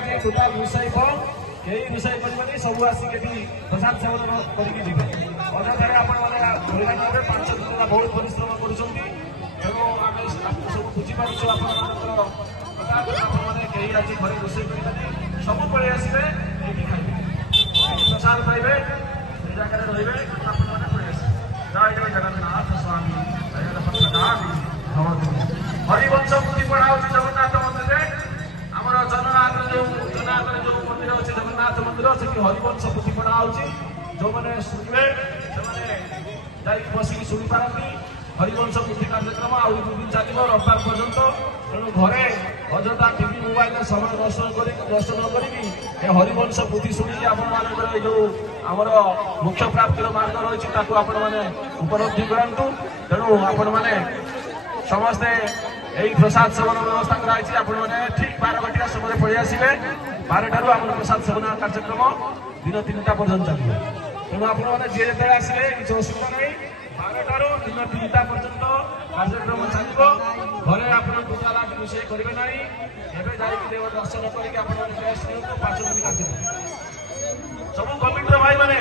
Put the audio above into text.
आज टोटाल रोषे कई रोषे कर सब आसिक प्रसाद सेवन करके जी अजाधारे आपरान हे 5 दिन बहुत परिश्रम करूँ आम सब बुझीपार आपने कई आज घर रोषे कर सब पलि आसवे ये खाइबे प्रसाद पाइबे से जगह रे जय जय जगन्नाथ स्वामी हरिवंश पुथी पढ़ा जगन्नाथ मंदिर आमर जननाथ जो मंदिर अच्छे जगन्नाथ मंदिर से हरिवंश पुथी पढ़ा जो मैंने शुणवे से बसिक शुणी पारती हरिवंश पुथी कार्यक्रम आ 2 दिन चलो रविवार पर्यंत तेणु घरे अजथा टीवी मोबाइल समय नष्ट न कर हरिवंश पुथी शुणी आपर जो आमर मुख्य प्राप्तिर मार्ग रही उपलब्धि करूँ तेणु आपण मैंने समस्ते यही प्रसाद सेवन व्यवस्था कराई आपने ठीक 12 घटिया समय पलि आसवे 12 ठार आम प्रसाद सेवन कार्यक्रम दिन 3टा पर्यटन चलिए तेणु आपने जी जो आसवे किसी असुविधा नहीं 12 ठार दिन 3टा पर्यटन कार्यक्रम चलो घरे आप पूजा लाग रोषे करेंगे ना एवं देव दर्शन करके 5 दिन कार्यक्रम सब कमिटर भाई मैंने